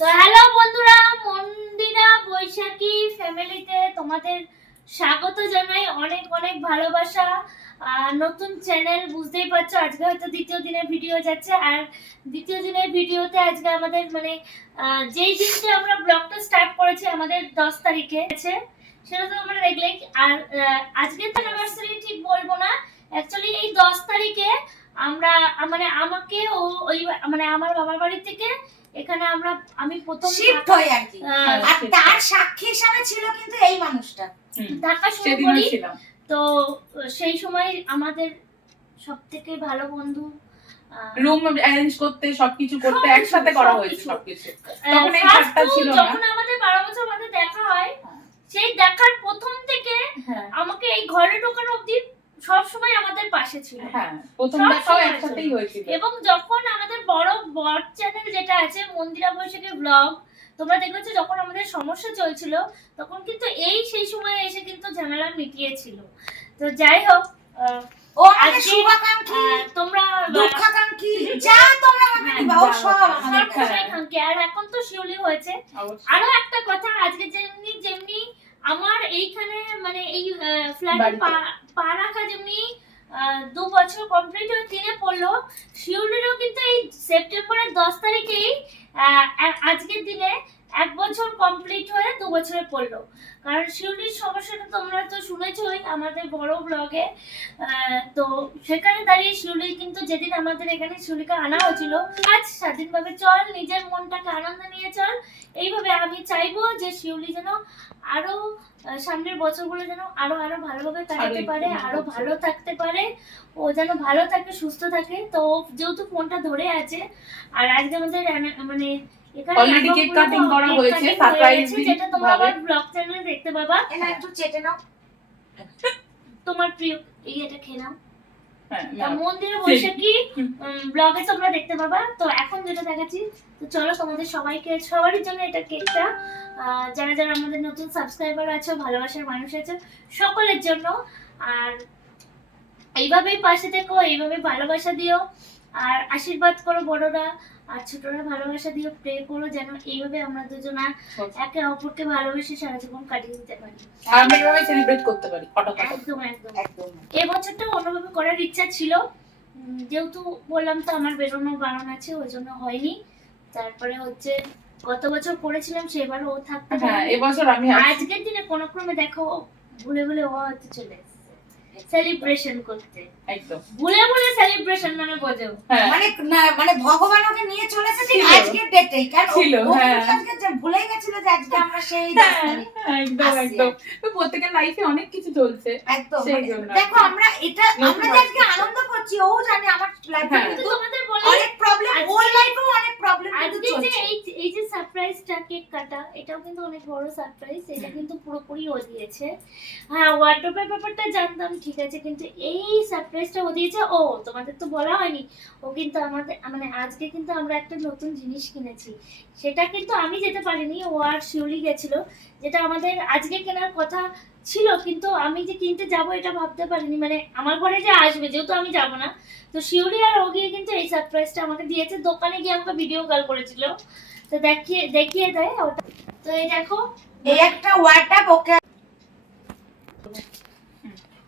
তো হ্যালো বন্ধুরা, মন্দিরা বৈশাখী ফ্যামিলিতে তোমাদের স্বাগত জানাই। অনেক অনেক ভালোবাসা। নতুন চ্যানেল, বুঝতেই পারছো আজকে হয়তো দ্বিতীয় দিনের ভিডিও যাচ্ছে। আর দ্বিতীয় দিনের ভিডিওতে আজকে আমাদের যেই দিনকে আমরা ব্লগটা স্টার্ট করেছি আমাদের 10 তারিখে আছে, সেটা তো আমরা দেখলেই। আর আজকে তো অ্যানিভার্সারি ঠিক বলবো না, অ্যাকচুয়ালি এই 10 তারিখে আমরা আমাকে ও ওই আমার বাবার বাড়ি থেকে এখানে আমি প্রথম শিফট হই আর কি। আর তার সাক্ষী হিসাবে ছিল কিন্তু এই মানুষটা। ঢাকা শুরু করি। তো সেই সময় আমাদের সবথেকে ভালো বন্ধু রুম অ্যারেঞ্জ করতে, সবকিছু করতে একসাথে করা হয়েছে সবকিছু। তখন এই ছাড়টা ছিল না। যখন আমাদের 12 বছর বাদে দেখা হয়, সেই দেখার প্রথম থেকে আমাকে এই ঘরে ঢোকানো অবধি সব সময় আমাদের পাশে ছিল। হ্যাঁ, প্রথম দেখাও একসাথেই হয়েছিল। এবং যখন আমাদের বড় চ্যানেল যেটা আছে মন্দিরা বৈশাখী ব্লগ, তোমরা দেখেছো যখন আমাদের সমস্যা চলছিল তখন কিন্তু সেই সময় এসে কিন্তু ঝামেলা মিটিয়েছিল। তো যাই হোক, ও আমাদের শুভাকাঙ্ক্ষী, তোমরা দুঃখাকাঙ্ক্ষী, যা তোমরা আমাকে দাও সব আমাদের শুভাকাঙ্ক্ষী। আর এখন তো শিউলি হয়েছে। আরো একটা কথা, আজকে যেমনি আমার এইখানে এই ফ্ল্যাটে পা রাখা যেমনি 2 বছর কমপ্লিট হয়ে 3-এ পড়লো, শিউলিরও কিন্তু এই সেপ্টেম্বরের 10 তারিখেই আজকের দিনে 1 বছর কমপ্লিট হয়ে 2 বছরে পড়লো। কারণ শিউলির সমস্যাটা তোমরা তো শুনেছোই আমাদের বড় ব্লগে। তো সেখানে দাঁড়িয়ে শিউলি কিন্তু যেদিন আমাদের এখানে শিউলিকে আনা হয়েছিল, আজ স্বাধীনভাবে চল, নিজের মনটাকে আনন্দ নিয়ে চল, এইভাবে আমি চাইবো যে শিউলি যেন আরো সামনের বছরগুলো যেন আরো ভালোভাবে কাটাতে পারে, আরো ভালো থাকতে পারে, ও যেন ভালো থাকে, সুস্থ থাকে। তো যেহেতু ফোনটা ধরে আছে, আর আজকে আমাদের এখানে অলরেডি কেক কাটিং করা হয়েছে সারপ্রাইজ, যেটা তোমরা আমার ব্লগ চ্যানেলে দেখতে পাবা। এনা একটু চেটে নাও, তোমার প্রিয় এটা খেয়ে নাও। মন্দিরে বৈশাখী ব্লগে তোমরা দেখতে পাবা। তো এখন যেটা দেখাচ্ছি, তো চলো তোমাদের সবারই জন্য এটা কেকটা, যারা যারা আমাদের নতুন সাবস্ক্রাইবার আছে, ভালোবাসার মানুষ আছে, সকলের জন্য। আর এইভাবেই পাশে থেকো, এইভাবে ভালোবাসা দিও, আর আশীর্বাদ করো বড়রা, আর ছোটরা ভালোবাসা দিও, প্রে করো যেন এইভাবে আমরা দুজনা একে অপরকে ভালোবেসে সারা জীবন কাটিয়ে দিতে পারি, আমরা এভাবে সেলিব্রেট করতে পারি। একদম একদম। এই বছরটা অন্যভাবে করার ইচ্ছা ছিল, যেহেতু বললাম তো আমার বেরোনোর বারণ আছে, ওই জন্য হয়নি। তারপরে হচ্ছে গত বছর করেছিলাম, সেবার ও থাকতে পারে। এবছর আমি আজকের দিনে কোনো ক্রমে দেখো ভুলে ও হয়তো চলে সেলিব্রেশন করতে, একদম ভুলে সেলিব্রেশন বোঝো। মানে ভগবান ওকে নিয়ে চলেছে ঠিক আজকের ডেটেই, কারণ ও আজকে ভুলে গেছিল যে আজকে আমরা সেই একদম প্রত্যেকের লাইফে অনেক কিছু চলছে। একদম দেখো আমরা যে আজকে আনন্দ করছি, ও জানে আমার লাইফে কিন্তু তোমাদের বলে অনেক প্রবলেম, ওর লাইফেও অনেক প্রবলেম আজকে যে এই যে সারপ্রাইজটা কেক কাটা, এটাও কিন্তু অনেক বড় সারপ্রাইজ। এটা কিন্তু পুরোপুরি ও দিয়েছে। হ্যাঁ, ওয়ার্ডরোবের ব্যাপারটা জানতাম, ঠিক আছে, কিন্তু এই সারপ্রাইজটা ও দিয়েছে। ও তোমাদের তো বলা হয়নি, ও কিন্তু আমাদের আজকে কিন্তু আমরা একটা নতুন জিনিস কিনেছি, সেটা কিন্তু আমি যেতে পারিনি, ও আর শিউলি গেছিল, যেটা আমাদের আজকে কেনার কথা ছিল, কিন্তু আমি যে কিনতে যাব এটা ভাবতে পারিনি, আমার ঘরে যে আসবে, যেহেতু আমি যাব না। তো শিউলি আর ও গিয়ে কিন্তু এই সারপ্রাইজটা আমাকে দিয়েছে, দোকানে গিয়ে আমাকে ভিডিও কল করেছিল, তো দেখিয়ে দেয় ওটা। তো এই দেখো, এই একটা ওয়ার্ডটা ওকে,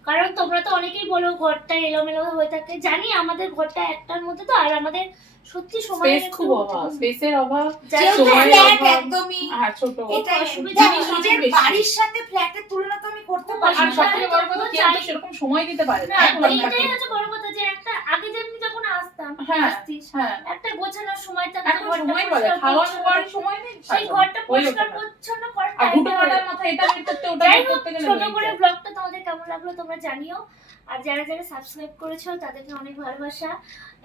কারণ তোমরা তো অনেকেই বলো ঘরটা এলোমেলো হয়ে থাকে, জানি আমাদের ঘরটা একটার মধ্যে, তো আর আমাদের সত্যি সময়ের খুব অভাব, স্পেসের অভাব, ফ্ল্যাট একদমই ছোট, এটা অসুবিধা। নিজের বাড়ির সাথে ফ্ল্যাটের তুলনা তো আমি করতে পারি না, সবথেকে বড় কথা কেউ তো সেরকম সময় দিতে পারে না। এইটাই হচ্ছে বড় কথা, যে একটা আগে যেমনি যখন আসতাম একটা গোছানোর সময় থাকতো, এখন সময় বলে খাওয়া দাওয়ার সময় নেই, সেই ঘরটা পরিষ্কার পরিচ্ছন্ন করা, আর গুটো মারার মাথায় এটা বের করতে ওটা বের করতে গেলে ছোট করে ব্লগটা তোমাদের কেমন লাগলো তোমরা জানিও। আর যারা যারা সাবস্ক্রাইব করেছো তাদেরকে অনেক ভালোবাসা,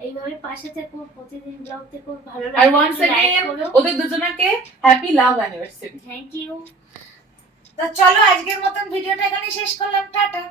এইভাবে পাশে থেকো, প্রতিদিন ব্লগ দেখো, ভালো লাগে। আর ওয়ান্স अगेन ওদের দুজনকে happy love anniversary. Thank you. তো চলো আজকের মতন ভিডিওটা এখানে শেষ করলাম, টাটা।